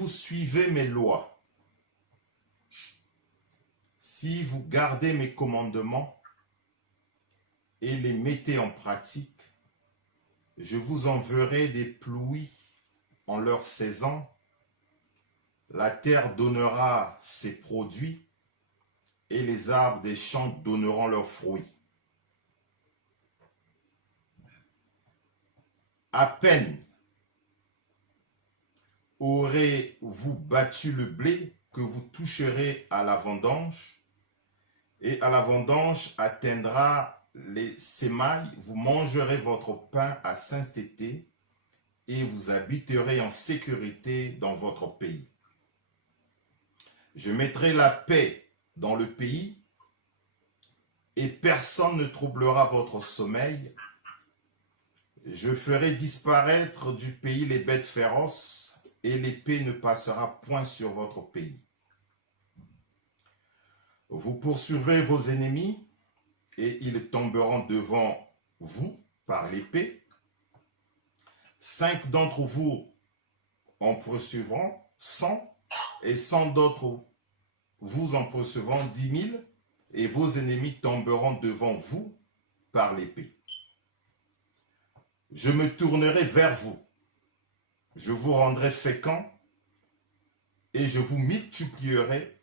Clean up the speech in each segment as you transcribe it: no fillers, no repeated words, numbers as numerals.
vous suivez mes lois, si vous gardez mes commandements et les mettez en pratique, je vous enverrai des pluies en leur saison, la terre donnera ses produits et les arbres des champs donneront leurs fruits. À peine aurez-vous battu le blé que vous toucherez à la vendange, et à la vendange atteindra les semailles, vous mangerez votre pain à sainteté et vous habiterez en sécurité dans votre pays. Je mettrai la paix dans le pays et personne ne troublera votre sommeil. Je ferai disparaître du pays les bêtes féroces et l'épée ne passera point sur votre pays. Vous poursuivrez vos ennemis et ils tomberont devant vous par l'épée. 5 d'entre vous en poursuivront 100 et 100 d'autres vous en poursuivront 10 000 et vos ennemis tomberont devant vous par l'épée. Je me tournerai vers vous, je vous rendrai fécond et je vous multiplierai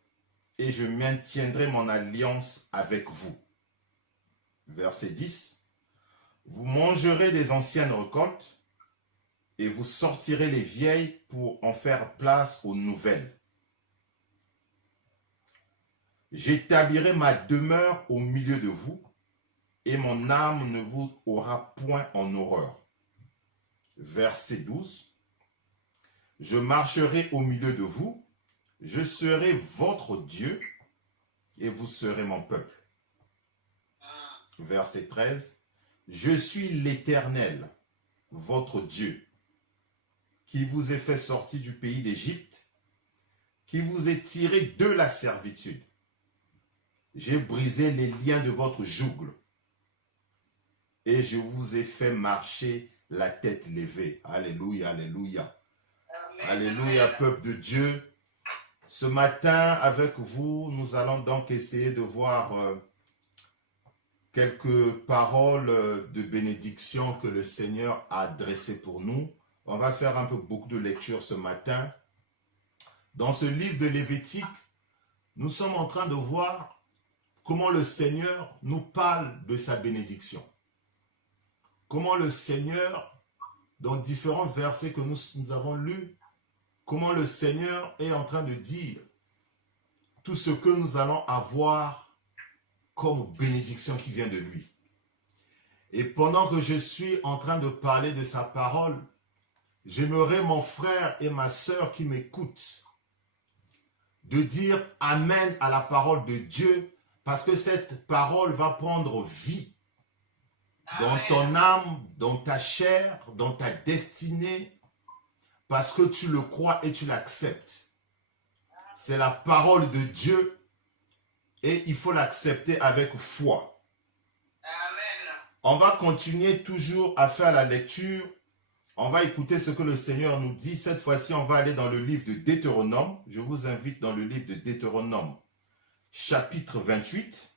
et je maintiendrai mon alliance avec vous. Verset 10. Vous mangerez des anciennes récoltes et vous sortirez les vieilles pour en faire place aux nouvelles. J'établirai ma demeure au milieu de vous et mon âme ne vous aura point en horreur. Verset 12. Je marcherai au milieu de vous, je serai votre Dieu et vous serez mon peuple. Verset 13. Je suis l'Éternel, votre Dieu, qui vous ai fait sortir du pays d'Égypte, qui vous ai tiré de la servitude. J'ai brisé les liens de votre joug et je vous ai fait marcher la tête levée. Alléluia, alléluia. Amen. Alléluia, peuple de Dieu. Ce matin, avec vous, nous allons donc essayer de voir quelques paroles de bénédiction que le Seigneur a adressées pour nous. On va faire beaucoup de lecture ce matin. Dans ce livre de Lévitique, nous sommes en train de voir comment le Seigneur nous parle de sa bénédiction. Comment le Seigneur, dans différents versets que nous avons lus, comment le Seigneur est en train de dire tout ce que nous allons avoir comme bénédiction qui vient de lui. Et pendant que je suis en train de parler de sa parole, j'aimerais mon frère et ma sœur qui m'écoutent de dire Amen à la parole de Dieu, parce que cette parole va prendre vie dans ton âme, dans ta chair, dans ta destinée, parce que tu le crois et tu l'acceptes. C'est la parole de Dieu et il faut l'accepter avec foi. Amen. On va continuer toujours à faire la lecture. On va écouter ce que le Seigneur nous dit. Cette fois-ci, on va aller dans le livre de Deutéronome. Je vous invite dans le livre de Deutéronome, chapitre 28.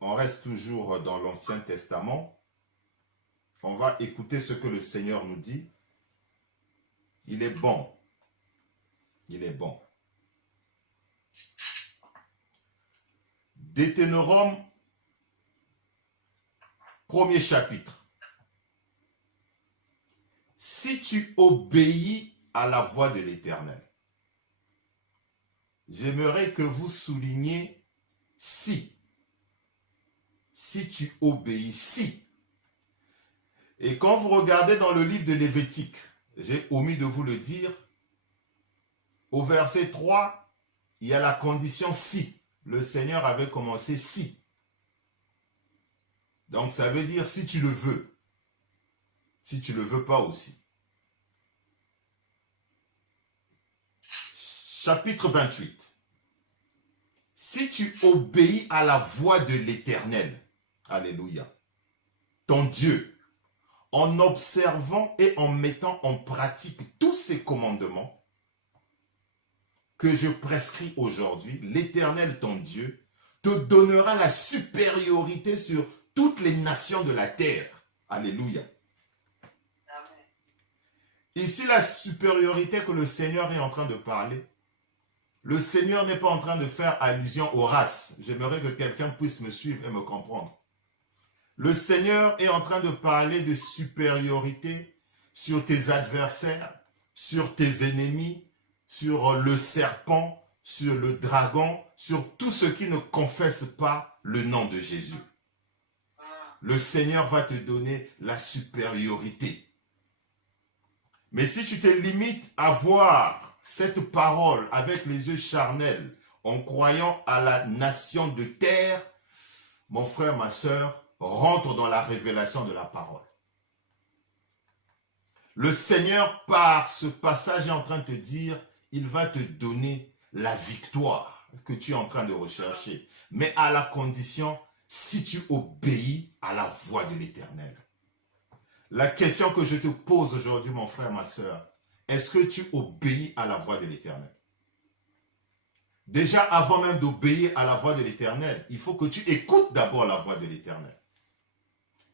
On reste toujours dans l'Ancien Testament. On va écouter ce que le Seigneur nous dit. Il est bon. Il est bon. Deutéronome, premier chapitre. Si tu obéis à la voix de l'Éternel, j'aimerais que vous souligniez si. Si tu obéis, si. Et quand vous regardez dans le livre de Lévitique, j'ai omis de vous le dire, au verset 3, il y a la condition si. Le Seigneur avait commencé si. Donc ça veut dire si tu le veux. Si tu ne le veux pas aussi. Chapitre 28. Si tu obéis à la voix de l'Éternel, alléluia, ton Dieu, en observant et en mettant en pratique tous ces commandements que je prescris aujourd'hui, l'Éternel ton Dieu te donnera la supériorité sur toutes les nations de la terre. Alléluia. Amen. Ici, la supériorité que le Seigneur est en train de parler, le Seigneur n'est pas en train de faire allusion aux races. J'aimerais que quelqu'un puisse me suivre et me comprendre. Le Seigneur est en train de parler de supériorité sur tes adversaires, sur tes ennemis, sur le serpent, sur le dragon, sur tous ceux qui ne confessent pas le nom de Jésus. Le Seigneur va te donner la supériorité. Mais si tu te limites à voir cette parole avec les yeux charnels, en croyant à la nation de terre, mon frère, ma soeur, rentre dans la révélation de la parole. Le Seigneur, par ce passage, est en train de te dire, il va te donner la victoire que tu es en train de rechercher. Mais à la condition, si tu obéis à la voix de l'Éternel. La question que je te pose aujourd'hui, mon frère, ma soeur, est-ce que tu obéis à la voix de l'Éternel? Déjà, avant même d'obéir à la voix de l'Éternel, il faut que tu écoutes d'abord la voix de l'Éternel.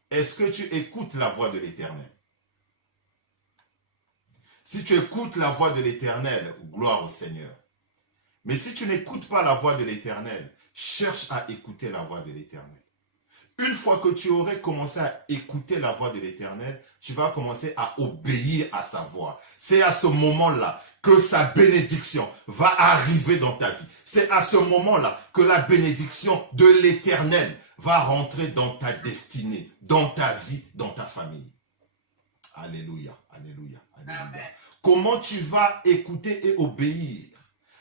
Est-ce que tu écoutes la voix de l'Éternel? Si tu écoutes la voix de l'Éternel, gloire au Seigneur. Mais si tu n'écoutes pas la voix de l'Éternel, cherche à écouter la voix de l'Éternel. Une fois que tu aurais commencé à écouter la voix de l'Éternel, tu vas commencer à obéir à sa voix. C'est à ce moment-là que sa bénédiction va arriver dans ta vie. C'est à ce moment-là que la bénédiction de l'Éternel va rentrer dans ta destinée, dans ta vie, dans ta famille. Alléluia, alléluia, alléluia. Amen. Comment tu vas écouter et obéir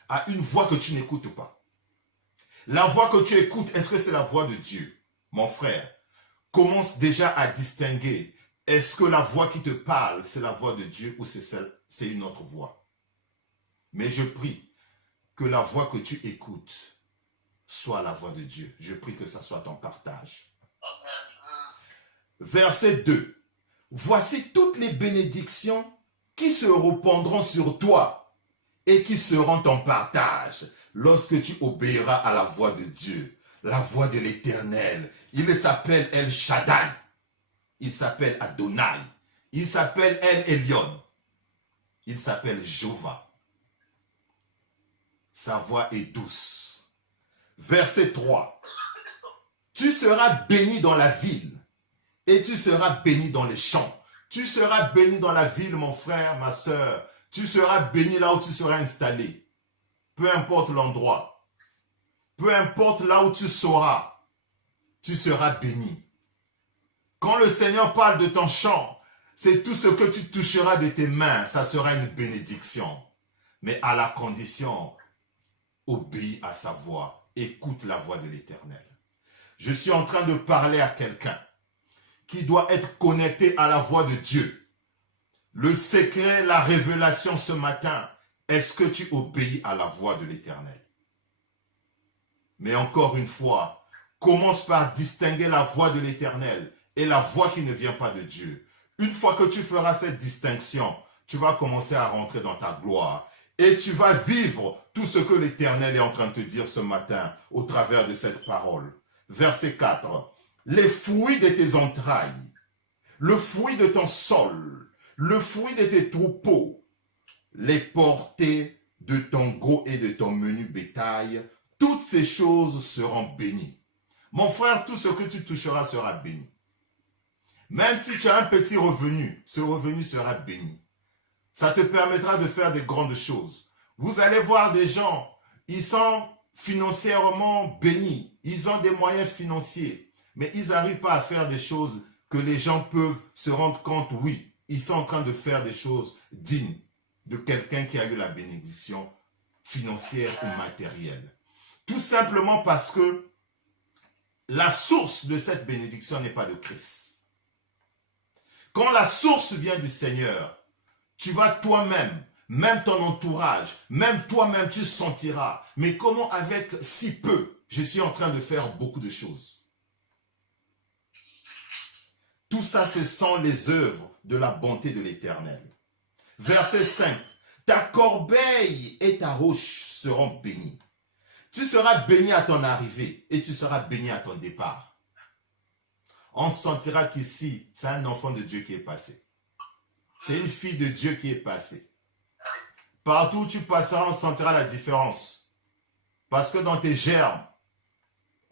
à une voix que tu n'écoutes pas? La voix que tu écoutes, est-ce que c'est la voix de Dieu? Mon frère, commence déjà à distinguer. Est-ce que la voix qui te parle, c'est la voix de Dieu ou c'est une autre voix? Mais je prie que la voix que tu écoutes soit la voix de Dieu. Je prie que ça soit ton partage. Verset 2. Voici toutes les bénédictions qui se répandront sur toi et qui seront ton partage lorsque tu obéiras à la voix de Dieu. La voix de l'Éternel. Il s'appelle El Shaddai. Il s'appelle Adonai. Il s'appelle El Elyon. Il s'appelle Jéhovah. Sa voix est douce. Verset 3. Tu seras béni dans la ville et tu seras béni dans les champs. Tu seras béni dans la ville, mon frère, ma soeur. Tu seras béni là où tu seras installé. Peu importe l'endroit. Peu importe là où tu seras, tu seras béni. Quand le Seigneur parle de ton champ, c'est tout ce que tu toucheras de tes mains, ça sera une bénédiction. Mais à la condition, obéis à sa voix, écoute la voix de l'Éternel. Je suis en train de parler à quelqu'un qui doit être connecté à la voix de Dieu. Le secret, la révélation ce matin, est-ce que tu obéis à la voix de l'Éternel? Mais encore une fois, commence par distinguer la voix de l'Éternel et la voix qui ne vient pas de Dieu. Une fois que tu feras cette distinction, tu vas commencer à rentrer dans ta gloire. Et tu vas vivre tout ce que l'Éternel est en train de te dire ce matin au travers de cette parole. Verset 4. Les fruits de tes entrailles, le fruit de ton sol, le fruit de tes troupeaux, les portées de ton gros et de ton menu bétail, toutes ces choses seront bénies. Mon frère, tout ce que tu toucheras sera béni. Même si tu as un petit revenu, ce revenu sera béni. Ça te permettra de faire des grandes choses. Vous allez voir des gens, ils sont financièrement bénis. Ils ont des moyens financiers. Mais ils n'arrivent pas à faire des choses que les gens peuvent se rendre compte, oui, ils sont en train de faire des choses dignes de quelqu'un qui a eu la bénédiction financière ou matérielle. Tout simplement parce que la source de cette bénédiction n'est pas de Christ. Quand la source vient du Seigneur, tu vas toi-même, même ton entourage, même toi-même, tu sentiras. Mais comment avec si peu, je suis en train de faire beaucoup de choses? Tout ça, ce sont les œuvres de la bonté de l'Éternel. Verset 5. Ta corbeille et ta roche seront bénies. Tu seras béni à ton arrivée et tu seras béni à ton départ. On sentira qu'ici, c'est un enfant de Dieu qui est passé. C'est une fille de Dieu qui est passée. Partout où tu passeras, on sentira la différence. Parce que dans tes germes,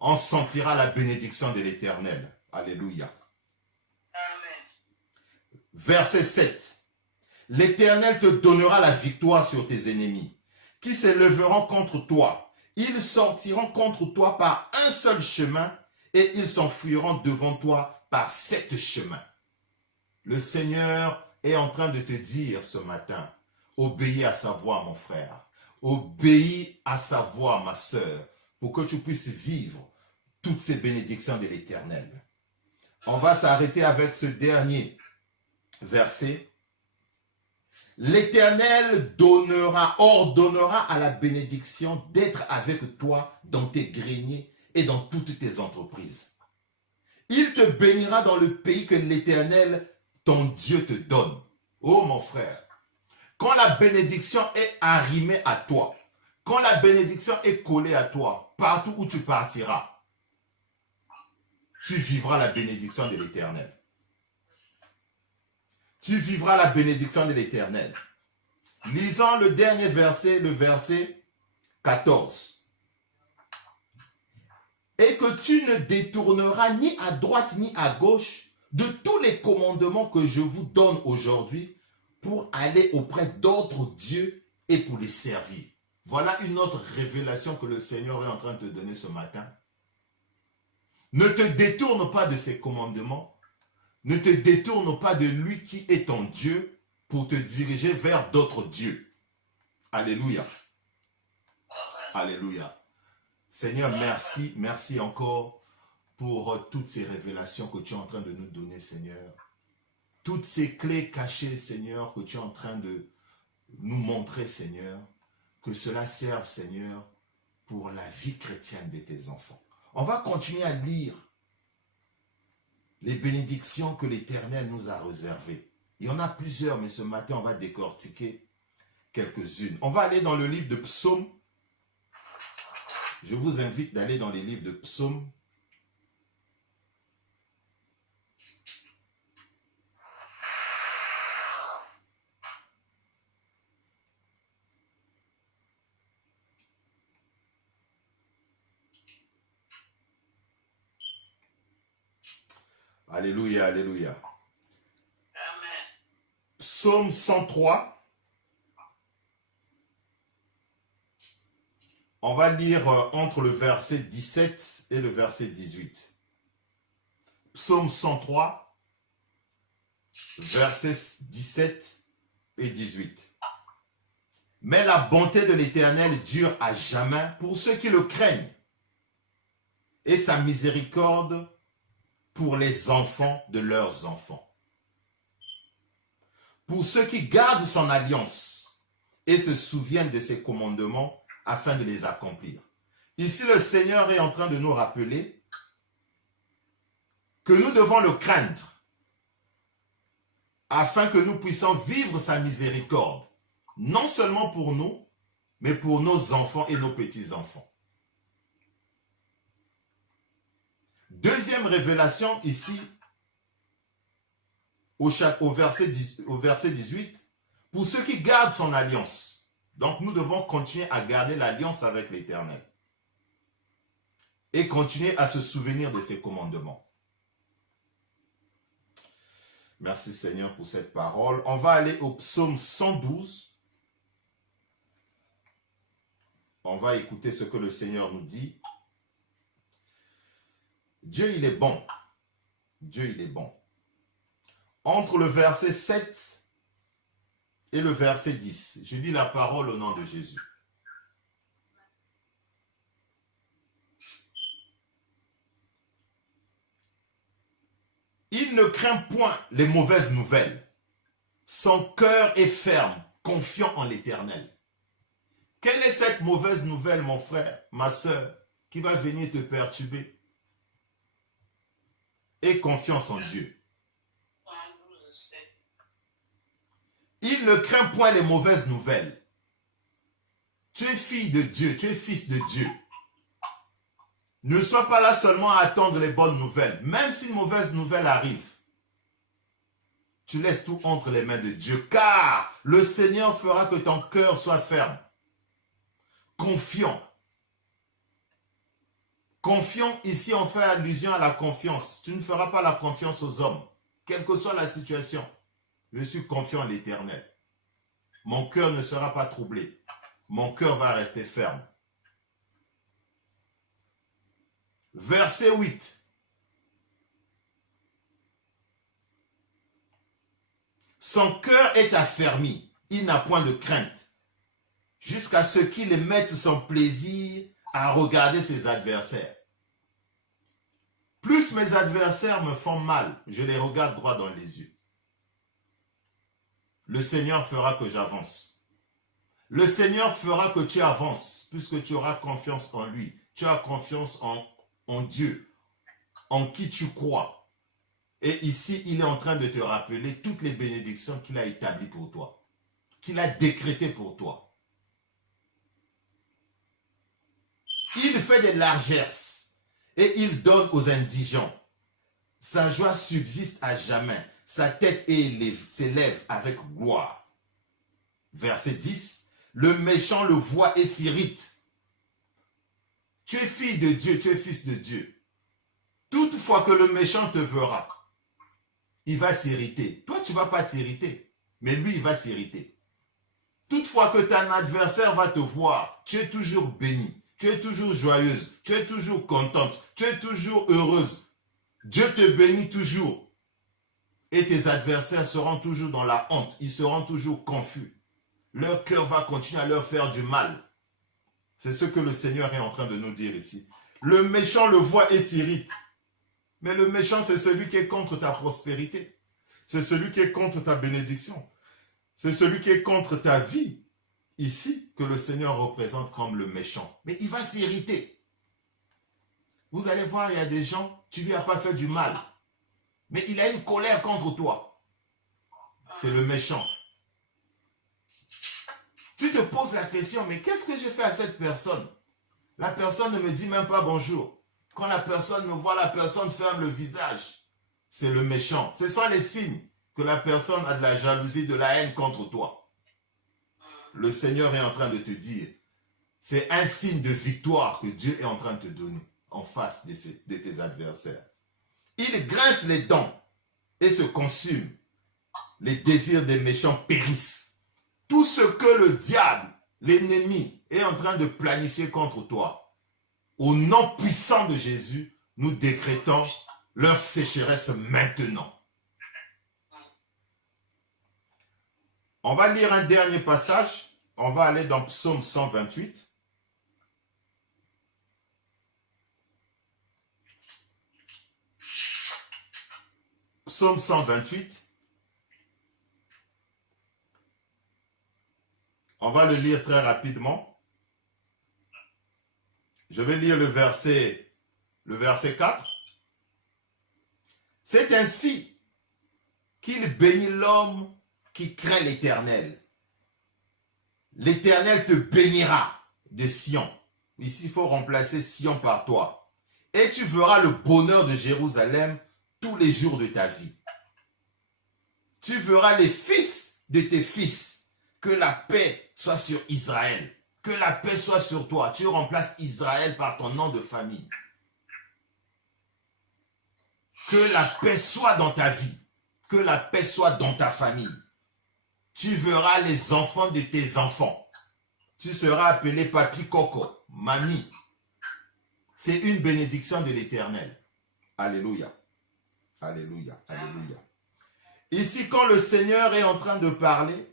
on sentira la bénédiction de l'Éternel. Alléluia. Amen. Verset 7. L'Éternel te donnera la victoire sur tes ennemis, qui s'élèveront contre toi. Ils sortiront contre toi par un seul chemin et ils s'enfuiront devant toi par 7 chemins. Le Seigneur est en train de te dire ce matin, obéis à sa voix, mon frère. Obéis à sa voix, ma sœur, pour que tu puisses vivre toutes ces bénédictions de l'Éternel. On va s'arrêter avec ce dernier verset. L'Éternel ordonnera à la bénédiction d'être avec toi dans tes greniers et dans toutes tes entreprises. Il te bénira dans le pays que l'Éternel, ton Dieu, te donne. Oh mon frère, quand la bénédiction est arrimée à toi, quand la bénédiction est collée à toi, partout où tu partiras, tu vivras la bénédiction de l'Éternel. Tu vivras la bénédiction de l'Éternel. Lisons le dernier verset, le verset 14. Et que tu ne détourneras ni à droite ni à gauche de tous les commandements que je vous donne aujourd'hui pour aller auprès d'autres dieux et pour les servir. Voilà une autre révélation que le Seigneur est en train de te donner ce matin. Ne te détourne pas de ses commandements. Ne te détourne pas de lui qui est ton Dieu pour te diriger vers d'autres dieux. Alléluia. Alléluia. Seigneur, merci. Merci encore pour toutes ces révélations que tu es en train de nous donner, Seigneur. Toutes ces clés cachées, Seigneur, que tu es en train de nous montrer, Seigneur. Que cela serve, Seigneur, pour la vie chrétienne de tes enfants. On va continuer à lire les bénédictions que l'Éternel nous a réservées. Il y en a plusieurs, mais ce matin, on va décortiquer quelques-unes. On va aller dans le livre de Psaumes. Je vous invite d'aller dans les livres de Psaumes. Alléluia, alléluia. Amen. Psaume 103. On va lire entre le verset 17 et le verset 18. Psaume 103, versets 17 et 18. Mais la bonté de l'Éternel dure à jamais pour ceux qui le craignent, et sa miséricorde pour les enfants de leurs enfants. Pour ceux qui gardent son alliance et se souviennent de ses commandements afin de les accomplir. Ici, le Seigneur est en train de nous rappeler que nous devons le craindre afin que nous puissions vivre sa miséricorde, non seulement pour nous, mais pour nos enfants et nos petits-enfants. Deuxième révélation ici, au verset 18, pour ceux qui gardent son alliance. Donc nous devons continuer à garder l'alliance avec l'Éternel et continuer à se souvenir de ses commandements. Merci Seigneur pour cette parole. On va aller au psaume 112. On va écouter ce que le Seigneur nous dit. Dieu, il est bon. Dieu, il est bon. Entre le verset 7 et le verset 10, je lis la parole au nom de Jésus. Il ne craint point les mauvaises nouvelles. Son cœur est ferme, confiant en l'Éternel. Quelle est cette mauvaise nouvelle, mon frère, ma soeur, qui va venir te perturber? Aie confiance en Dieu. Il ne craint point les mauvaises nouvelles. Tu es fille de Dieu, tu es fils de Dieu. Ne sois pas là seulement à attendre les bonnes nouvelles. Même si une mauvaise nouvelle arrive, tu laisses tout entre les mains de Dieu, car le Seigneur fera que ton cœur soit ferme, confiant. Confiant, ici on fait allusion à la confiance. Tu ne feras pas la confiance aux hommes, quelle que soit la situation. Je suis confiant en l'Éternel. Mon cœur ne sera pas troublé. Mon cœur va rester ferme. Verset 8. Son cœur est affermi, il n'a point de crainte, jusqu'à ce qu'il mette son plaisir à regarder ses adversaires. Plus mes adversaires me font mal, je les regarde droit dans les yeux. Le Seigneur fera que j'avance. Le Seigneur fera que tu avances, puisque tu auras confiance en lui. Tu as confiance en Dieu, en qui tu crois. Et ici, il est en train de te rappeler toutes les bénédictions qu'il a établies pour toi, qu'il a décrétées pour toi. Il fait des largesses et il donne aux indigents. Sa joie subsiste à jamais. Sa tête s'élève avec gloire. Verset 10. Le méchant le voit et s'irrite. Tu es fille de Dieu, tu es fils de Dieu. Toutefois que le méchant te verra, il va s'irriter. Toi, tu ne vas pas t'irriter, mais lui, il va s'irriter. Toutefois que ton adversaire va te voir, tu es toujours béni, tu es toujours joyeuse, tu es toujours contente, tu es toujours heureuse. Dieu te bénit toujours. Et tes adversaires seront toujours dans la honte, ils seront toujours confus. Leur cœur va continuer à leur faire du mal. C'est ce que le Seigneur est en train de nous dire ici. Le méchant le voit et s'irrite. Mais le méchant, c'est celui qui est contre ta prospérité. C'est celui qui est contre ta bénédiction. C'est celui qui est contre ta vie. Ici, que le Seigneur représente comme le méchant. Mais il va s'irriter. Vous allez voir, il y a des gens, tu ne lui as pas fait du mal. Mais il a une colère contre toi. C'est le méchant. Tu te poses la question, mais qu'est-ce que j'ai fait à cette personne? La personne ne me dit même pas bonjour. Quand la personne me voit, la personne ferme le visage. C'est le méchant. Ce sont les signes que la personne a de la jalousie, de la haine contre toi. Le Seigneur est en train de te dire, c'est un signe de victoire que Dieu est en train de te donner en face de tes adversaires. Il grince les dents et se consume. Les désirs des méchants périssent. Tout ce que le diable, l'ennemi, est en train de planifier contre toi, au nom puissant de Jésus, nous décrétons leur sécheresse maintenant. On va lire un dernier passage. On va aller dans Psaume 128. Psaume 128. On va le lire très rapidement. Je vais lire le verset 4. C'est ainsi qu'il bénit l'homme qui craint l'Éternel. L'Éternel te bénira de Sion. Ici, il faut remplacer Sion par toi. Et tu verras le bonheur de Jérusalem tous les jours de ta vie. Tu verras les fils de tes fils. Que la paix soit sur Israël. Que la paix soit sur toi. Tu remplaces Israël par ton nom de famille. Que la paix soit dans ta vie. Que la paix soit dans ta famille. Tu verras les enfants de tes enfants. Tu seras appelé Papi Coco, Mamie. C'est une bénédiction de l'Éternel. Alléluia. Alléluia. Alléluia. Ici, quand le Seigneur est en train de parler,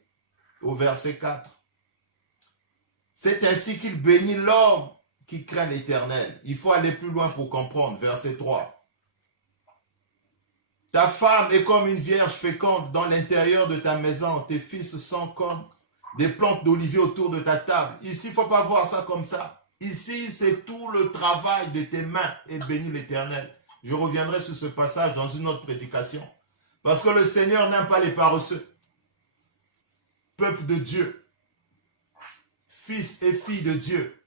au verset 4, c'est ainsi qu'il bénit l'homme qui craint l'Éternel. Il faut aller plus loin pour comprendre. Verset 3. Ta femme est comme une vierge féconde dans l'intérieur de ta maison. Tes fils sont comme des plantes d'olivier autour de ta table. Ici, il ne faut pas voir ça comme ça. Ici, c'est tout le travail de tes mains et bénis l'Éternel. Je reviendrai sur ce passage dans une autre prédication. Parce que le Seigneur n'aime pas les paresseux. peuple de Dieu, fils et filles de Dieu.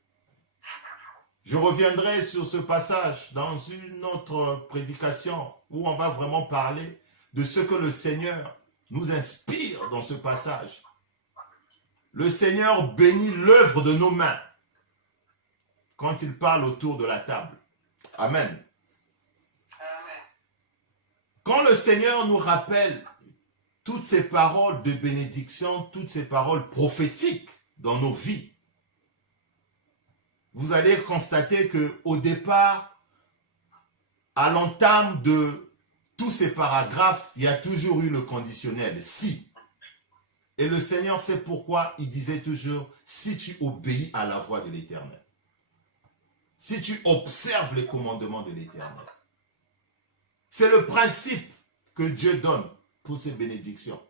Je reviendrai sur ce passage dans une autre prédication où on va vraiment parler de ce que le Seigneur nous inspire dans ce passage. Le Seigneur bénit l'œuvre de nos mains quand il parle autour de la table. Amen. Amen. Quand le Seigneur nous rappelle toutes ces paroles de bénédiction, toutes ces paroles prophétiques dans nos vies, vous allez constater qu'au départ, à l'entame de tous ces paragraphes, il y a toujours eu le conditionnel « si ». Et le Seigneur sait pourquoi il disait toujours « si tu obéis à la voix de l'Éternel ». Si tu observes les commandements de l'Éternel. C'est le principe que Dieu donne pour ses bénédictions.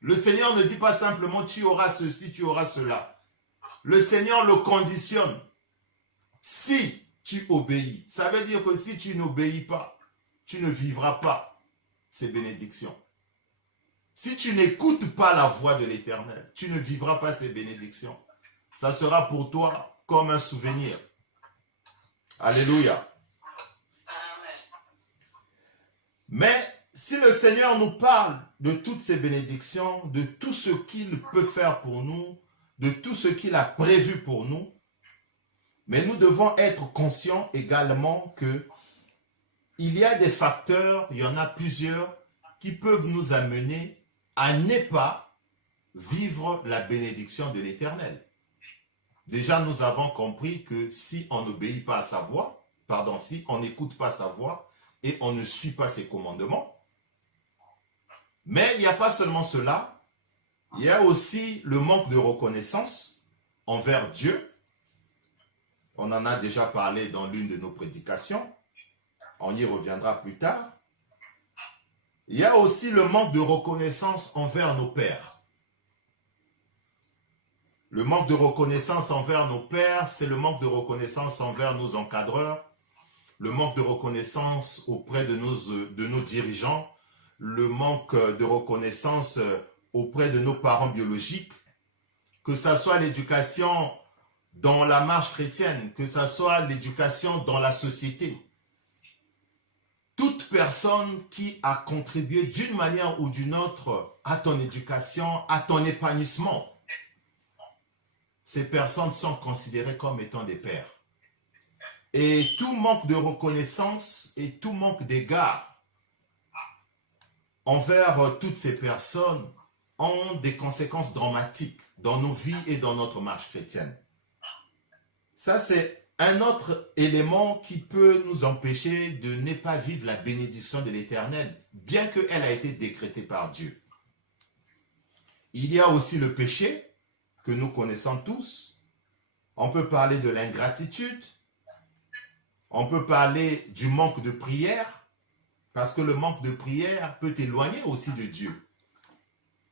Le Seigneur ne dit pas simplement tu auras ceci, tu auras cela. Le Seigneur le conditionne. Si tu obéis, ça veut dire que si tu n'obéis pas, tu ne vivras pas ces bénédictions. Si tu n'écoutes pas la voix de l'Éternel, tu ne vivras pas ces bénédictions. Ça sera pour toi comme un souvenir. Alléluia. Amen. Mais si le Seigneur nous parle de toutes ces bénédictions, de tout ce qu'il peut faire pour nous, de tout ce qu'il a prévu pour nous, mais nous devons être conscients également que il y a des facteurs, il y en a plusieurs, qui peuvent nous amener à ne pas vivre la bénédiction de l'Éternel. Déjà, nous avons compris que si on n'obéit pas à sa voix, si on n'écoute pas sa voix et on ne suit pas ses commandements, mais il n'y a pas seulement cela, il y a aussi le manque de reconnaissance envers Dieu. On en a déjà parlé dans l'une de nos prédications. On y reviendra plus tard. Il y a aussi le manque de reconnaissance envers nos pères. Le manque de reconnaissance envers nos pères, c'est le manque de reconnaissance envers nos encadreurs, le manque de reconnaissance auprès de nos dirigeants, le manque de reconnaissance auprès de nos parents biologiques, que ce soit l'éducation dans la marche chrétienne, que ce soit l'éducation dans la société. Toute personne qui a contribué d'une manière ou d'une autre à ton éducation, à ton épanouissement, ces personnes sont considérées comme étant des pères. Et tout manque de reconnaissance et tout manque d'égard envers toutes ces personnes ont des conséquences dramatiques dans nos vies et dans notre marche chrétienne. Ça, c'est un autre élément qui peut nous empêcher de ne pas vivre la bénédiction de l'Éternel, bien qu'elle a été décrétée par Dieu. Il y a aussi le péché que nous connaissons tous. On peut parler de l'ingratitude. On peut parler du manque de prière, parce que le manque de prière peut t'éloigner aussi de Dieu.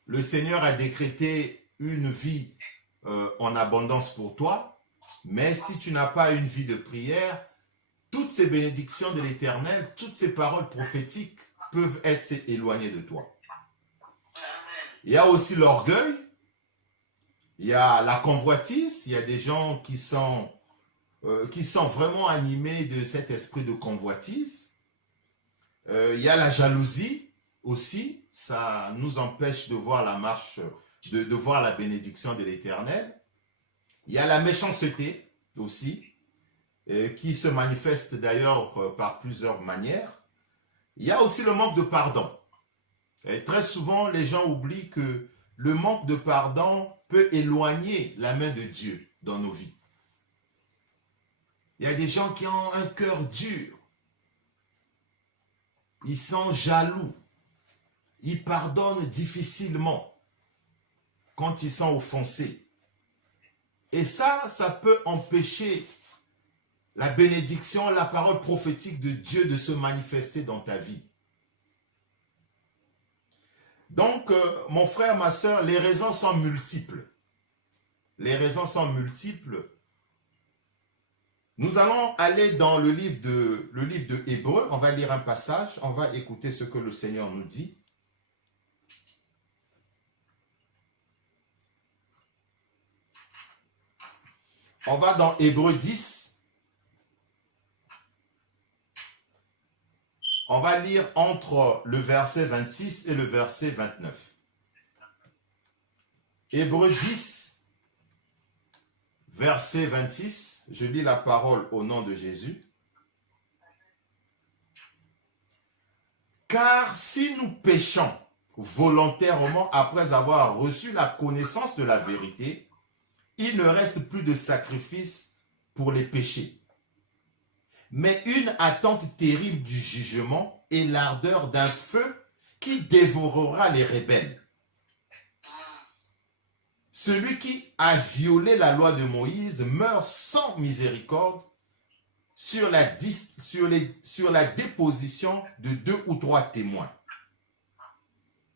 Le Seigneur a décrété une vie en abondance pour toi, mais si tu n'as pas une vie de prière, toutes ces bénédictions de l'Éternel, toutes ces paroles prophétiques peuvent être éloignées de toi. Il y a aussi l'orgueil, il y a la convoitise, il y a des gens qui sont vraiment animés de cet esprit de convoitise. Il y a la jalousie aussi, ça nous empêche de voir la marche, de voir la bénédiction de l'Éternel. Il y a la méchanceté aussi, qui se manifeste d'ailleurs par plusieurs manières. Il y a aussi le manque de pardon. Et très souvent, les gens oublient que le manque de pardon peut éloigner la main de Dieu dans nos vies. Il y a des gens qui ont un cœur dur. Ils sont jaloux. Ils pardonnent difficilement quand ils sont offensés. Et ça peut empêcher la bénédiction, la parole prophétique de Dieu de se manifester dans ta vie. Donc, mon frère, ma soeur, les raisons sont multiples. Les raisons sont multiples. Nous allons aller dans le livre de Hébreux. On va lire un passage. On va écouter ce que le Seigneur nous dit. On va dans Hébreux 10. On va lire entre le verset 26 et le verset 29. Hébreux 10, verset 26. Je lis la parole au nom de Jésus. Car si nous péchons volontairement après avoir reçu la connaissance de la vérité, il ne reste plus de sacrifice pour les péchés, mais une attente terrible du jugement et l'ardeur d'un feu qui dévorera les rebelles. Celui qui a violé la loi de Moïse meurt sans miséricorde sur la déposition de 2 ou 3 témoins.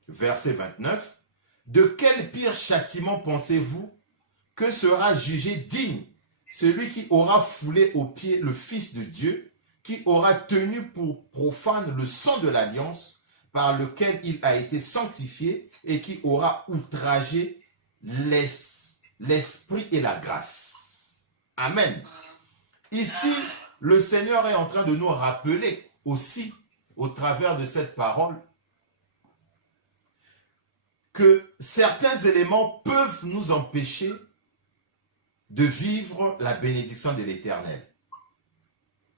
Verset 29. De quel pire châtiment pensez-vous que sera jugé digne celui qui aura foulé aux pieds le Fils de Dieu, qui aura tenu pour profane le sang de l'alliance par lequel il a été sanctifié et qui aura outragé l'esprit et la grâce. Amen. Ici, le Seigneur est en train de nous rappeler aussi, au travers de cette parole, que certains éléments peuvent nous empêcher de vivre la bénédiction de l'Éternel.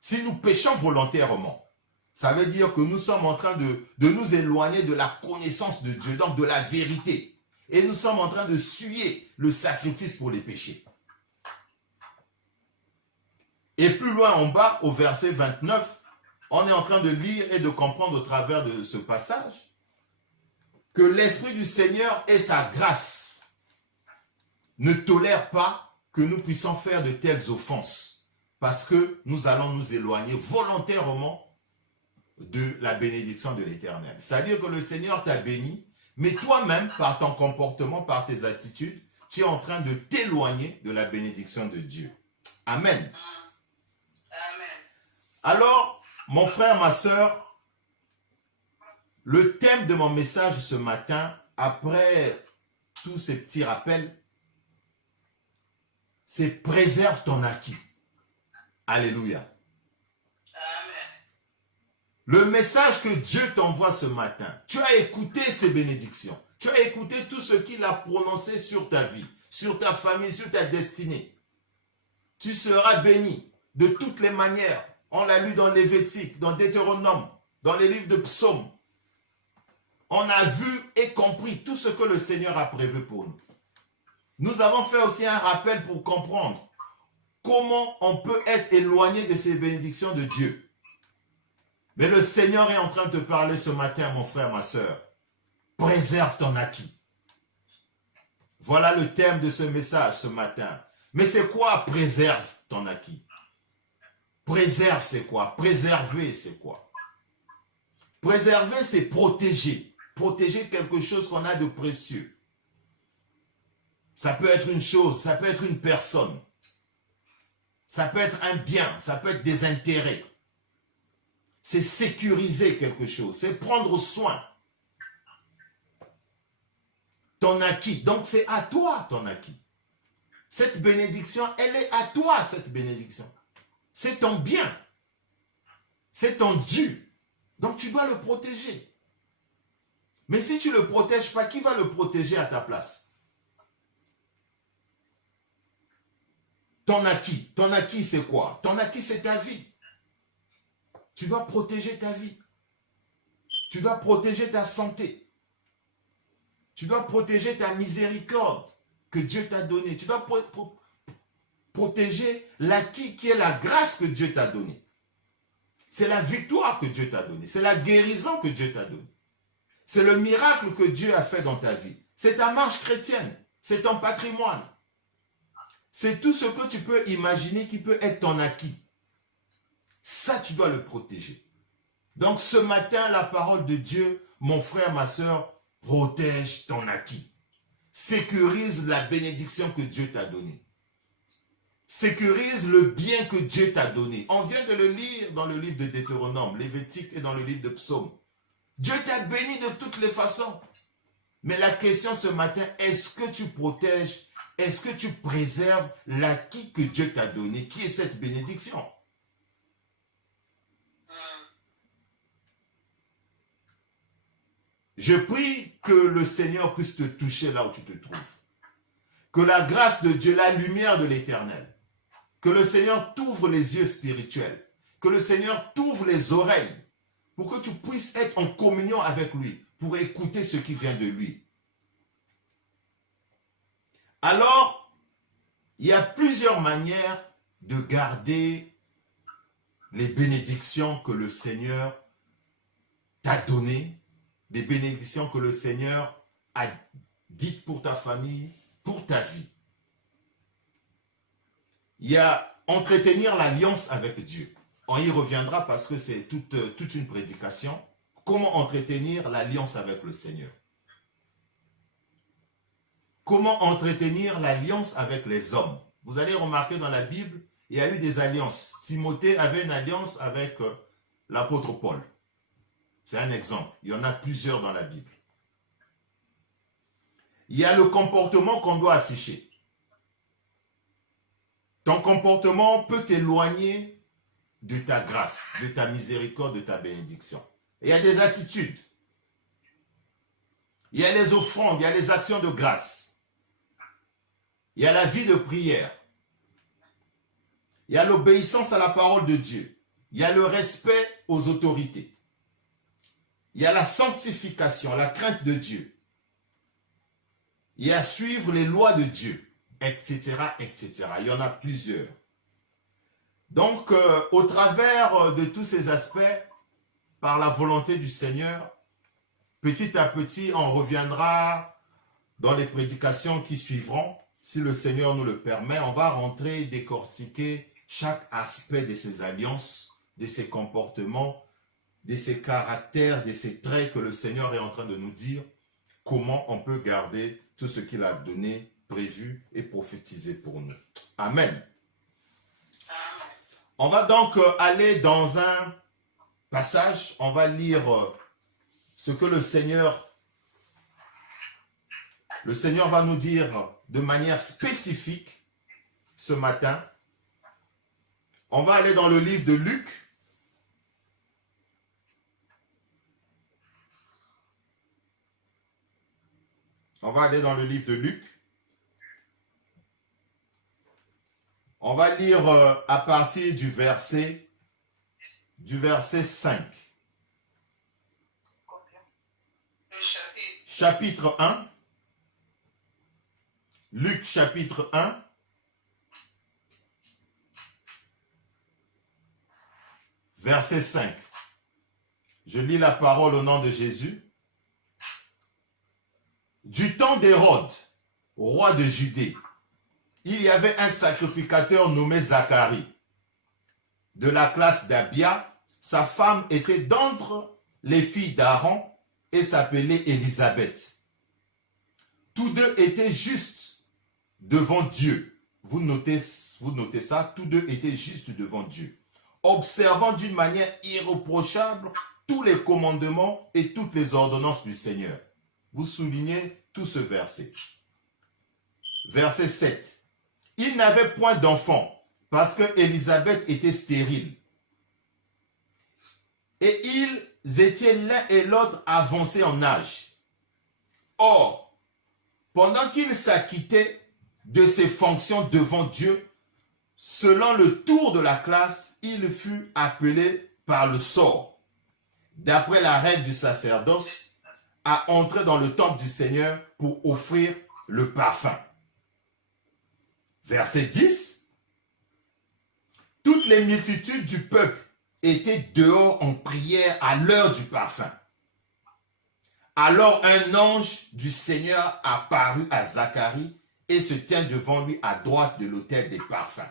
Si nous péchons volontairement, ça veut dire que nous sommes en train de nous éloigner de la connaissance de Dieu, donc de la vérité. Et nous sommes en train de suyer le sacrifice pour les péchés. Et plus loin en bas, au verset 29, on est en train de lire et de comprendre au travers de ce passage que l'Esprit du Seigneur et sa grâce ne tolèrent pas que nous puissions faire de telles offenses, parce que nous allons nous éloigner volontairement de la bénédiction de l'Éternel. C'est-à-dire que le Seigneur t'a béni, mais toi-même, par ton comportement, par tes attitudes, tu es en train de t'éloigner de la bénédiction de Dieu. Amen. Amen. Alors, mon frère, ma sœur, le thème de mon message ce matin, après tous ces petits rappels, c'est « Préserve ton acquis ». Alléluia. Amen. Le message que Dieu t'envoie ce matin, tu as écouté ces bénédictions. Tu as écouté tout ce qu'il a prononcé sur ta vie, sur ta famille, sur ta destinée. Tu seras béni de toutes les manières. On l'a lu dans Lévitique, dans Deutéronome, dans les livres de Psaumes. On a vu et compris tout ce que le Seigneur a prévu pour nous. Nous avons fait aussi un rappel pour comprendre comment on peut être éloigné de ces bénédictions de Dieu. Mais le Seigneur est en train de te parler ce matin, mon frère, ma sœur. Préserve ton acquis. Voilà le thème de ce message ce matin. Mais c'est quoi préserve ton acquis? Préserve, c'est quoi? Préserver, c'est quoi? Préserver, c'est protéger. Protéger quelque chose qu'on a de précieux. Ça peut être une chose, ça peut être une personne. Ça peut être un bien, ça peut être des intérêts. C'est sécuriser quelque chose, c'est prendre soin. Ton acquis, donc c'est à toi ton acquis. Cette bénédiction, elle est à toi cette bénédiction. C'est ton bien. C'est ton dû. Donc tu dois le protéger. Mais si tu ne le protèges pas, qui va le protéger à ta place? Ton acquis c'est quoi? Ton acquis c'est ta vie. Tu dois protéger ta vie. Tu dois protéger ta santé. Tu dois protéger ta miséricorde que Dieu t'a donnée. Tu dois protéger l'acquis qui est la grâce que Dieu t'a donnée. C'est la victoire que Dieu t'a donnée. C'est la guérison que Dieu t'a donnée. C'est le miracle que Dieu a fait dans ta vie. C'est ta marche chrétienne. C'est ton patrimoine. C'est tout ce que tu peux imaginer qui peut être ton acquis. Ça, tu dois le protéger. Donc ce matin, la parole de Dieu, mon frère, ma soeur, protège ton acquis. Sécurise la bénédiction que Dieu t'a donnée. Sécurise le bien que Dieu t'a donné. On vient de le lire dans le livre de Deutéronome, Lévitique et dans le livre de Psaumes. Dieu t'a béni de toutes les façons. Mais la question ce matin, est-ce que tu protèges est-ce que tu préserves l'acquis que Dieu t'a donné, qui est cette bénédiction? Je prie que le Seigneur puisse te toucher là où tu te trouves. Que la grâce de Dieu, la lumière de l'Éternel, que le Seigneur t'ouvre les yeux spirituels, que le Seigneur t'ouvre les oreilles pour que tu puisses être en communion avec lui, pour écouter ce qui vient de lui. Alors, il y a plusieurs manières de garder les bénédictions que le Seigneur t'a données, les bénédictions que le Seigneur a dites pour ta famille, pour ta vie. Il y a entretenir l'alliance avec Dieu. On y reviendra parce que c'est toute une prédication. Comment entretenir l'alliance avec le Seigneur? Comment entretenir l'alliance avec les hommes? Vous allez remarquer dans la Bible, il y a eu des alliances. Timothée avait une alliance avec l'apôtre Paul. C'est un exemple. Il y en a plusieurs dans la Bible. Il y a le comportement qu'on doit afficher. Ton comportement peut t'éloigner de ta grâce, de ta miséricorde, de ta bénédiction. Et il y a des attitudes. Il y a les offrandes, il y a les actions de grâce. Il y a la vie de prière. Il y a l'obéissance à la parole de Dieu. Il y a le respect aux autorités. Il y a la sanctification, la crainte de Dieu. Il y a suivre les lois de Dieu, etc., etc. Il y en a plusieurs. Donc, au travers de tous ces aspects, par la volonté du Seigneur, petit à petit, on reviendra dans les prédications qui suivront. Si le Seigneur nous le permet, on va rentrer, décortiquer chaque aspect de ces alliances, de ces comportements, de ces caractères, de ces traits que le Seigneur est en train de nous dire, comment on peut garder tout ce qu'il a donné, prévu et prophétisé pour nous. Amen. On va donc aller dans un passage, on va lire ce que le Seigneur va nous dire de manière spécifique ce matin. On va aller dans le livre de Luc. On va aller dans le livre de Luc. On va lire à partir du verset 5. Chapitre 1. Luc chapitre 1. Verset 5. Je lis la parole au nom de Jésus. Du temps d'Hérode, roi de Judée, il y avait un sacrificateur nommé Zacharie. De la classe d'Abia, sa femme était d'entre les filles d'Aaron et s'appelait Élisabeth. Tous deux étaient justes devant Dieu. Vous notez ça, tous deux étaient justes devant Dieu, observant d'une manière irréprochable tous les commandements et toutes les ordonnances du Seigneur. Vous soulignez tout ce verset. Verset 7. Ils n'avaient point d'enfant parce que Élisabeth était stérile. Et ils étaient l'un et l'autre avancés en âge. Or, pendant qu'il s'acquittait de ses fonctions devant Dieu, selon le tour de la classe, il fut appelé par le sort, d'après la règle du sacerdoce, à entrer dans le temple du Seigneur pour offrir le parfum. Verset 10. Toutes les multitudes du peuple étaient dehors en prière à l'heure du parfum. Alors un ange du Seigneur apparut à Zacharie et se tient devant lui à droite de l'autel des parfums.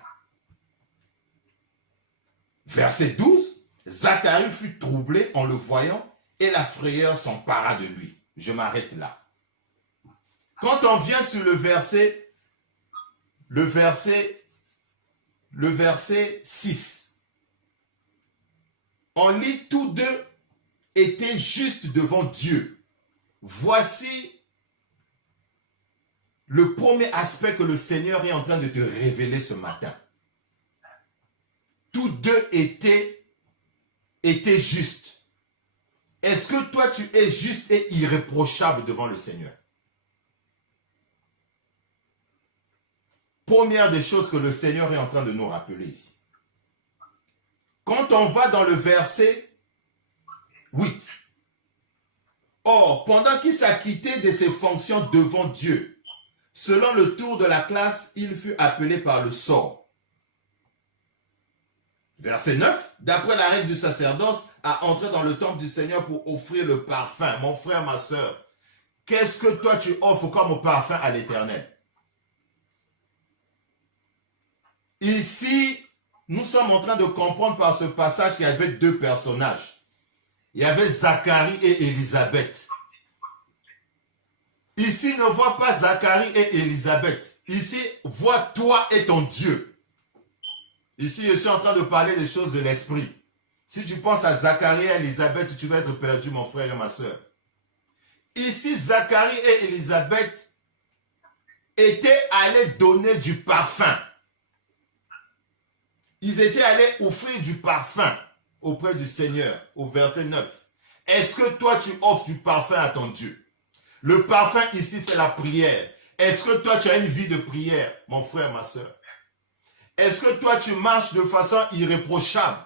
Verset 12. Zacharie fut troublé en le voyant et la frayeur s'empara de lui. Je m'arrête là. Quand on vient sur le verset 6, on lit tous deux étaient justes devant Dieu. Voici le premier aspect que le Seigneur est en train de te révéler ce matin. Tous deux étaient justes. Est-ce que toi tu es juste et irréprochable devant le Seigneur? Première des choses que le Seigneur est en train de nous rappeler ici. Quand on va dans le verset 8. Or, pendant qu'il s'acquittait de ses fonctions devant Dieu, selon le tour de la classe, il fut appelé par le sort. Verset 9. D'après la règle du sacerdoce, à entrer dans le temple du Seigneur pour offrir le parfum. Mon frère, ma soeur, qu'est-ce que toi tu offres comme parfum à l'Éternel? Ici, nous sommes en train de comprendre par ce passage qu'il y avait deux personnages. Il y avait Zacharie et Élisabeth. Ici, ne vois pas Zacharie et Élisabeth. Ici, vois toi et ton Dieu. Ici, je suis en train de parler des choses de l'esprit. Si tu penses à Zacharie et Élisabeth, tu vas être perdu, mon frère et ma soeur. Ici, Zacharie et Élisabeth étaient allés donner du parfum. Ils étaient allés offrir du parfum auprès du Seigneur, au verset 9. Est-ce que toi, tu offres du parfum à ton Dieu? Le parfum ici, c'est la prière. Est-ce que toi, tu as une vie de prière, mon frère, ma soeur? Est-ce que toi, tu marches de façon irréprochable,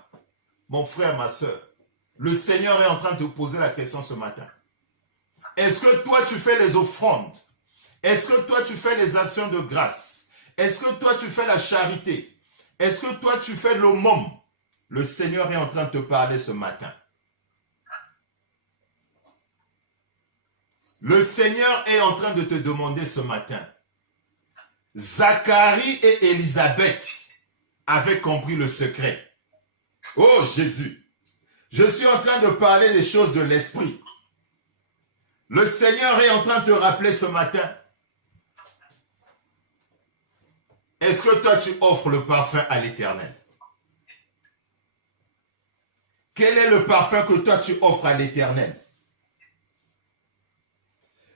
mon frère, ma soeur? Le Seigneur est en train de te poser la question ce matin. Est-ce que toi, tu fais les offrandes? Est-ce que toi, tu fais les actions de grâce? Est-ce que toi, tu fais la charité? Est-ce que toi, tu fais l'aumône? Le Seigneur est en train de te parler ce matin. Le Seigneur est en train de te demander ce matin. Zacharie et Élisabeth avaient compris le secret. Oh Jésus, je suis en train de parler des choses de l'esprit. Le Seigneur est en train de te rappeler ce matin. Est-ce que toi tu offres le parfum à l'Éternel? Quel est le parfum que toi tu offres à l'Éternel?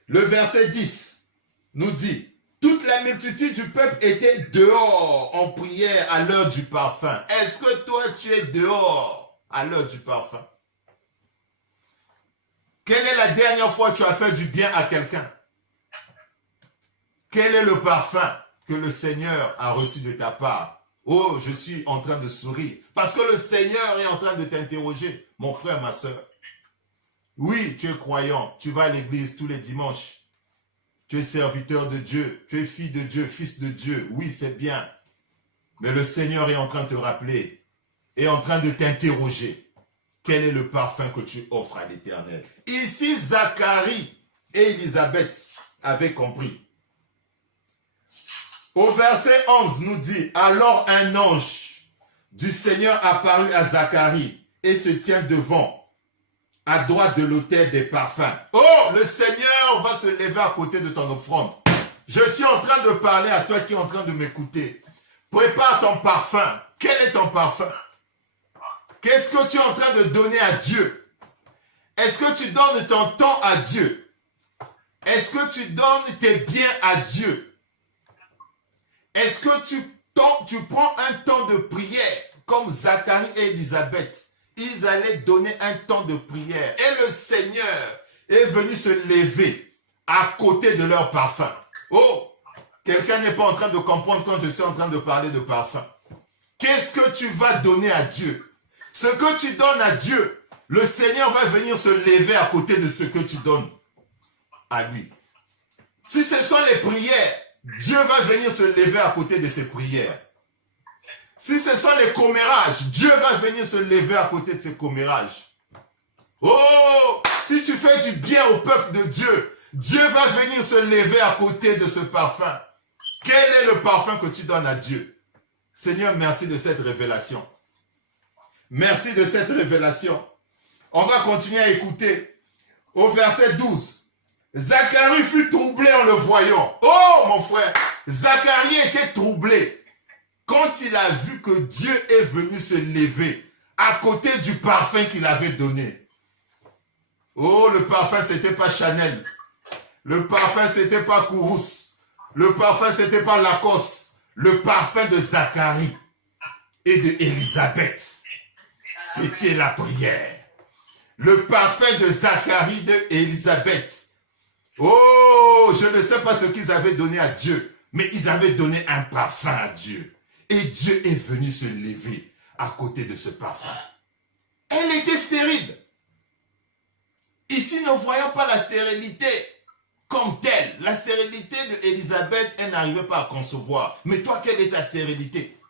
Le verset 10 nous dit, toute la multitude du peuple était dehors en prière à l'heure du parfum. Est-ce que toi tu es dehors à l'heure du parfum? Quelle est la dernière fois que tu as fait du bien à quelqu'un? Quel est le parfum que le Seigneur a reçu de ta part? Oh, je suis en train de sourire. Parce que le Seigneur est en train de t'interroger, mon frère, ma soeur. Oui, tu es croyant, tu vas à l'église tous les dimanches. Tu es serviteur de Dieu, tu es fille de Dieu, fils de Dieu. Oui, c'est bien. Mais le Seigneur est en train de te rappeler, est en train de t'interroger. Quel est le parfum que tu offres à l'Éternel? Ici, Zacharie et Élisabeth avaient compris. Au verset 11 nous dit, alors un ange du Seigneur apparut à Zacharie et se tient devant, à droite de l'autel des parfums. Oh, le Seigneur va se lever à côté de ton offrande. Je suis en train de parler à toi qui es en train de m'écouter. Prépare ton parfum. Quel est ton parfum? Qu'est-ce que tu es en train de donner à Dieu? Est-ce que tu donnes ton temps à Dieu? Est-ce que tu donnes tes biens à Dieu? Est-ce que tu prends un temps de prière comme Zacharie et Élisabeth? Ils allaient donner un temps de prière. Et le Seigneur est venu se lever à côté de leur parfum. Oh, quelqu'un n'est pas en train de comprendre quand je suis en train de parler de parfum. Qu'est-ce que tu vas donner à Dieu? Ce que tu donnes à Dieu, le Seigneur va venir se lever à côté de ce que tu donnes à lui. Si ce sont les prières, Dieu va venir se lever à côté de ses prières. Si ce sont les commérages, Dieu va venir se lever à côté de ses commérages. Oh, si tu fais du bien au peuple de Dieu, Dieu va venir se lever à côté de ce parfum. Quel est le parfum que tu donnes à Dieu? Seigneur, merci de cette révélation. Merci de cette révélation. On va continuer à écouter. Au verset 12. Zacharie fut troublé en le voyant. Oh, mon frère, Zacharie était troublé quand il a vu que Dieu est venu se lever à côté du parfum qu'il avait donné. Oh, le parfum, c'était pas Chanel. Le parfum, c'était pas Kourous. Le parfum, ce n'était pas Lacoste. Le parfum de Zacharie et de Élisabeth, c'était la prière. Le parfum de Zacharie et d'Élisabeth. Oh, je ne sais pas ce qu'ils avaient donné à Dieu, mais ils avaient donné un parfum à Dieu. Et Dieu est venu se lever à côté de ce parfum. Elle était stérile. Ici, ne voyons pas la stérilité comme telle. La stérilité d'Élisabeth, elle n'arrivait pas à concevoir. Mais toi, quelle est ta stérilité?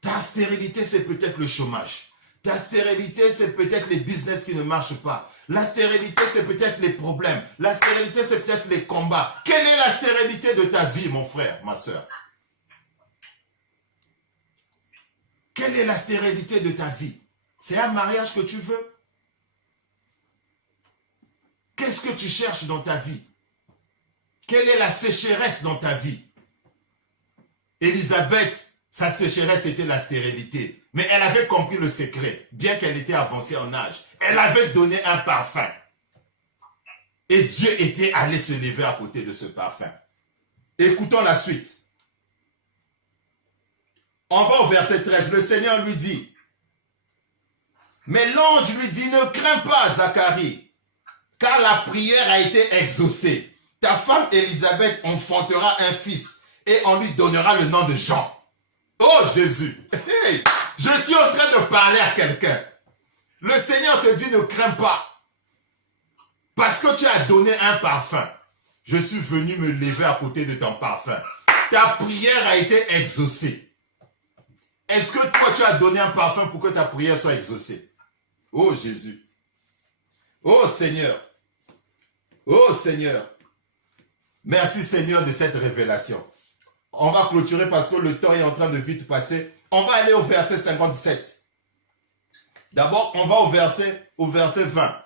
Ta stérilité, c'est peut-être le chômage. Ta stérilité, c'est peut-être les business qui ne marchent pas. La stérilité, c'est peut-être les problèmes. La stérilité, c'est peut-être les combats. Quelle est la stérilité de ta vie, mon frère, ma soeur? Quelle est la stérilité de ta vie? C'est un mariage que tu veux? Qu'est-ce que tu cherches dans ta vie? Quelle est la sécheresse dans ta vie? Élisabeth, sa sécheresse était la stérilité. Mais elle avait compris le secret, bien qu'elle était avancée en âge. Elle avait donné un parfum. Et Dieu était allé se lever à côté de ce parfum. Écoutons la suite. On va au verset 13. Le Seigneur lui dit, mais l'ange lui dit, ne crains pas, Zacharie, car la prière a été exaucée. Ta femme Élisabeth enfantera un fils et on lui donnera le nom de Jean. Oh Jésus, hey, je suis en train de parler à quelqu'un. Le Seigneur te dit, ne crains pas. Parce que tu as donné un parfum. Je suis venu me lever à côté de ton parfum. Ta prière a été exaucée. Est-ce que toi, tu as donné un parfum pour que ta prière soit exaucée? Oh Jésus. Oh Seigneur. Oh Seigneur. Merci Seigneur de cette révélation. On va clôturer parce que le temps est en train de vite passer. On va aller au verset 57. D'abord, on va au verset 20.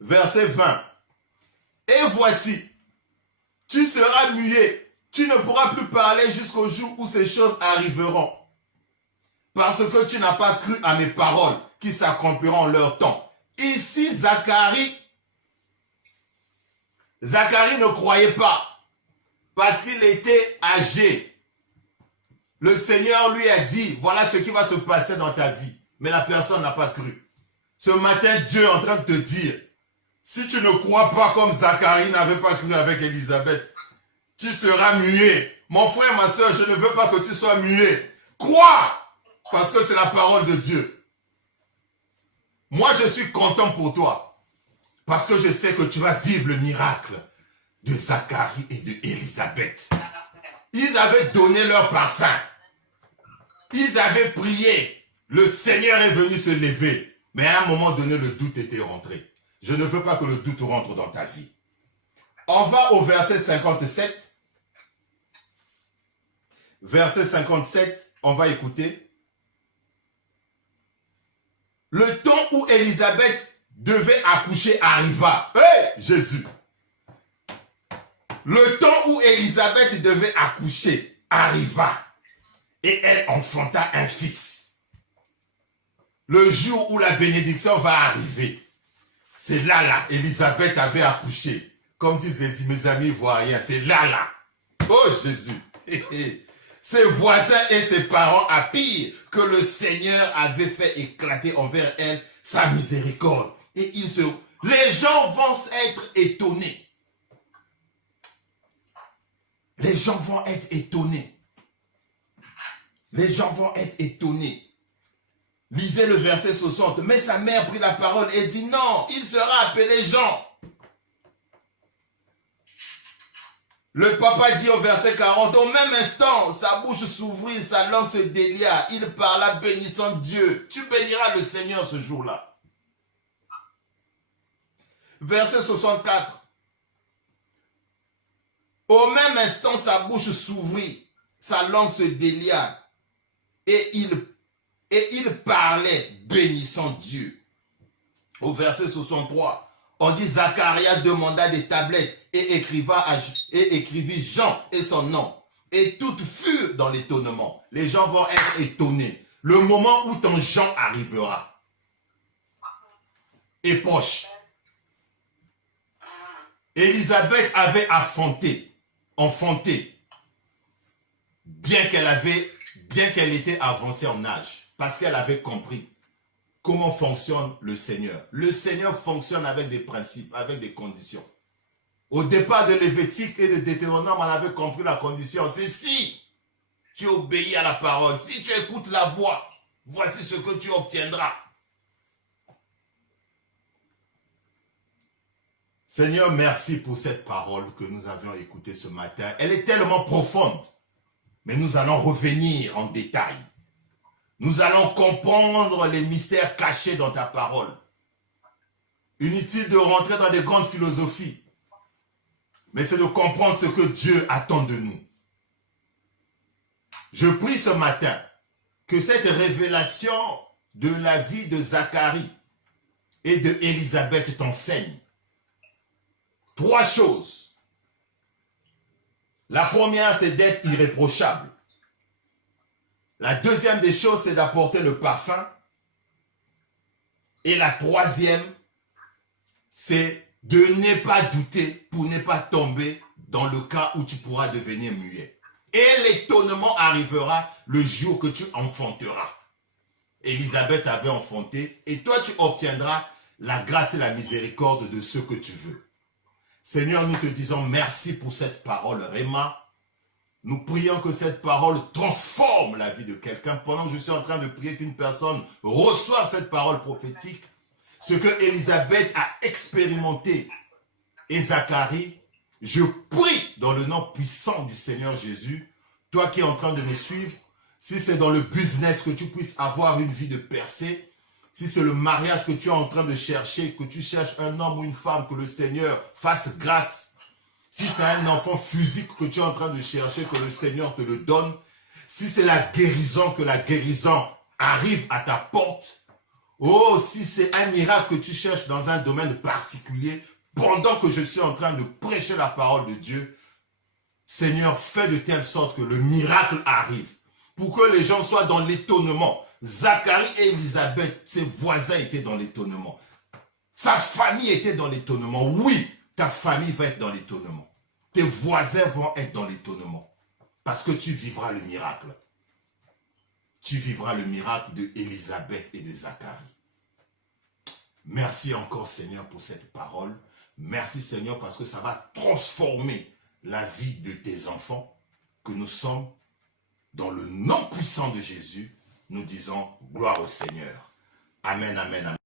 Verset 20. Et voici, tu seras muet. Tu ne pourras plus parler jusqu'au jour où ces choses arriveront. Parce que tu n'as pas cru à mes paroles qui s'accompliront en leur temps. Ici, Zacharie ne croyait pas. Parce qu'il était âgé. Le Seigneur lui a dit, voilà ce qui va se passer dans ta vie. Mais la personne n'a pas cru. Ce matin, Dieu est en train de te dire, si tu ne crois pas comme Zacharie n'avait pas cru avec Élisabeth, tu seras muet. Mon frère, ma soeur, je ne veux pas que tu sois muet. Crois, parce que c'est la parole de Dieu. Moi, je suis content pour toi, parce que je sais que tu vas vivre le miracle de Zacharie et de Élisabeth. Ils avaient donné leur parfum. Ils avaient prié. Le Seigneur est venu se lever. Mais à un moment donné, le doute était rentré. Je ne veux pas que le doute rentre dans ta vie. On va au verset 57. Verset 57, on va écouter. Le temps où Élisabeth devait accoucher arriva. Hey, Jésus! Le temps où Élisabeth devait accoucher arriva. Et elle enfanta un fils. Le jour où la bénédiction va arriver, c'est là, Élisabeth avait accouché. Comme disent mes amis ivoiriens, c'est là. Oh Jésus! Ses voisins et ses parents apprirent que le Seigneur avait fait éclater envers elle sa miséricorde. Et les gens vont être étonnés. Les gens vont être étonnés. Les gens vont être étonnés. Lisez le verset 60. Mais sa mère prit la parole et dit, non, il sera appelé Jean. Le papa dit au verset 40, au même instant, sa bouche s'ouvrit, sa langue se délia. Il parla bénissant Dieu. Tu béniras le Seigneur ce jour-là. Verset 64. Au même instant, sa bouche s'ouvrit, sa langue se délia. Et il parlait bénissant Dieu. Au verset 63, on dit Zacharia demanda des tablettes et écrivit Jean et son nom. Et toutes furent dans l'étonnement. Les gens vont être étonnés. Le moment où ton Jean arrivera est proche. Élisabeth avait affronté. enfantée, bien qu'elle était avancée en âge, parce qu'elle avait compris comment fonctionne le Seigneur. Le Seigneur fonctionne avec des principes, avec des conditions. Au départ de Lévitique et de Deutéronome, on avait compris la condition. C'est si tu obéis à la parole, si tu écoutes la voix, voici ce que tu obtiendras. Seigneur, merci pour cette parole que nous avions écoutée ce matin. Elle est tellement profonde, mais nous allons revenir en détail. Nous allons comprendre les mystères cachés dans ta parole. Inutile de rentrer dans des grandes philosophies, mais c'est de comprendre ce que Dieu attend de nous. Je prie ce matin que cette révélation de la vie de Zacharie et de Élisabeth t'enseigne 3 choses. La première, c'est d'être irréprochable. La deuxième des choses, c'est d'apporter le parfum. Et la troisième, c'est de ne pas douter pour ne pas tomber dans le cas où tu pourras devenir muet. Et l'étonnement arrivera le jour que tu enfanteras. Élisabeth avait enfanté et toi tu obtiendras la grâce et la miséricorde de ce que tu veux. Seigneur, nous te disons merci pour cette parole, Réma. Nous prions que cette parole transforme la vie de quelqu'un. Pendant que je suis en train de prier qu'une personne reçoive cette parole prophétique, ce que Élisabeth a expérimenté et Zacharie, je prie dans le nom puissant du Seigneur Jésus, toi qui es en train de me suivre, si c'est dans le business que tu puisses avoir une vie de percée, si c'est le mariage que tu es en train de chercher, que tu cherches un homme ou une femme, que le Seigneur fasse grâce. Si c'est un enfant physique que tu es en train de chercher, que le Seigneur te le donne. Si c'est la guérison, que la guérison arrive à ta porte. Oh, si c'est un miracle que tu cherches dans un domaine particulier, pendant que je suis en train de prêcher la parole de Dieu, Seigneur, fais de telle sorte que le miracle arrive. Pour que les gens soient dans l'étonnement. Zacharie et Élisabeth, ses voisins étaient dans l'étonnement. Sa famille était dans l'étonnement. Oui, ta famille va être dans l'étonnement. Tes voisins vont être dans l'étonnement. Parce que tu vivras le miracle. Tu vivras le miracle de Élisabeth et de Zacharie. Merci encore Seigneur pour cette parole. Merci Seigneur parce que ça va transformer la vie de tes enfants que nous sommes. Dans le nom puissant de Jésus, nous disons gloire au Seigneur. Amen, amen, amen.